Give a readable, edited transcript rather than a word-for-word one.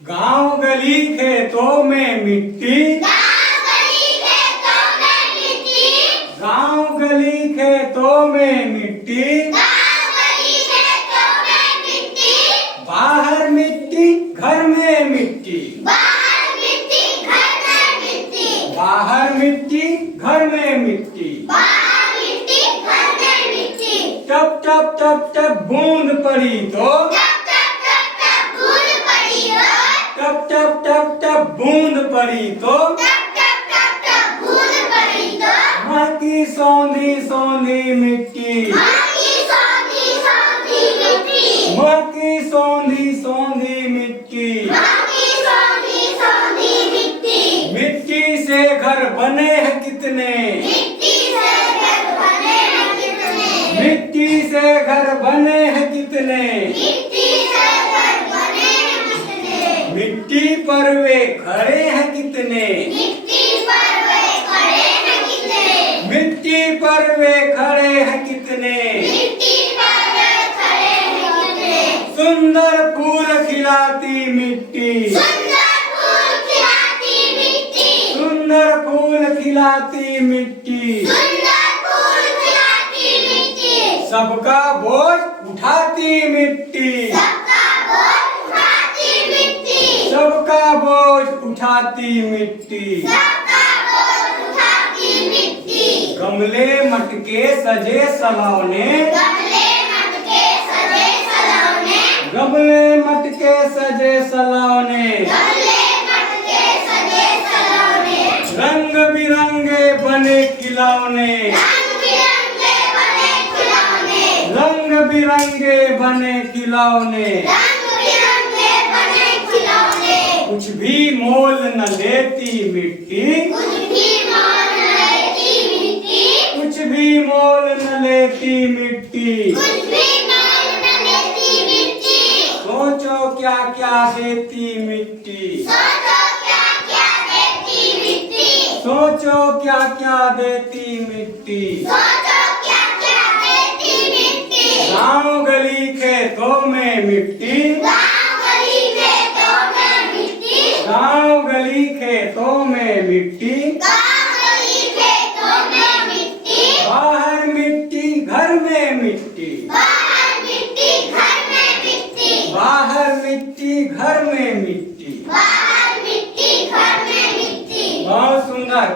गांव गली खेतों में मिट्टी, गांव गली खेतों में मिट्टी, बाहर मिट्टी घर में मिट्टी, बाहर मिट्टी घर में मिट्टी, टप टप टप टप बूंद पड़ी तो, टप टप टप टप बूंद पड़ी तो, माँ की सौंधी सौंधी मिट्टी, माँ की सौंधी सौंधी मिट्टी, मिट्टी से घर बने हैं कितने, मिट्टी से घर बने हैं कितने, मिट्टी पर वे खड़े हैं कितने, मिट्टी पर वे खड़े हैं कितने, सुंदर फूल खिलाती मिट्टी, सुंदर फूल खिलाती मिट्टी, सबका बोझ उठाती मिट्टी, सबका बोझ उठाती मिट्टी, गमले मटके सजे सलौने, गमले मटके सजे सलौने, रंग बिरंगे बने खिलौने, रंग बिरंगे बने खिलौने, कुछ भी मोल न लेती मिट्टी, कुछ भी मोल न लेती मिट्टी, सोचो क्या क्या देती मिट्टी, सोचो क्या क्या देती मिट्टी, गांव गली खेतों में मिट्टी, गांव गली खेतों में मिट्टी, बाहर मिट्टी घर में मिट्टी, बाहर मिट्टी घर में मिट्टी, बहुत सुंदर।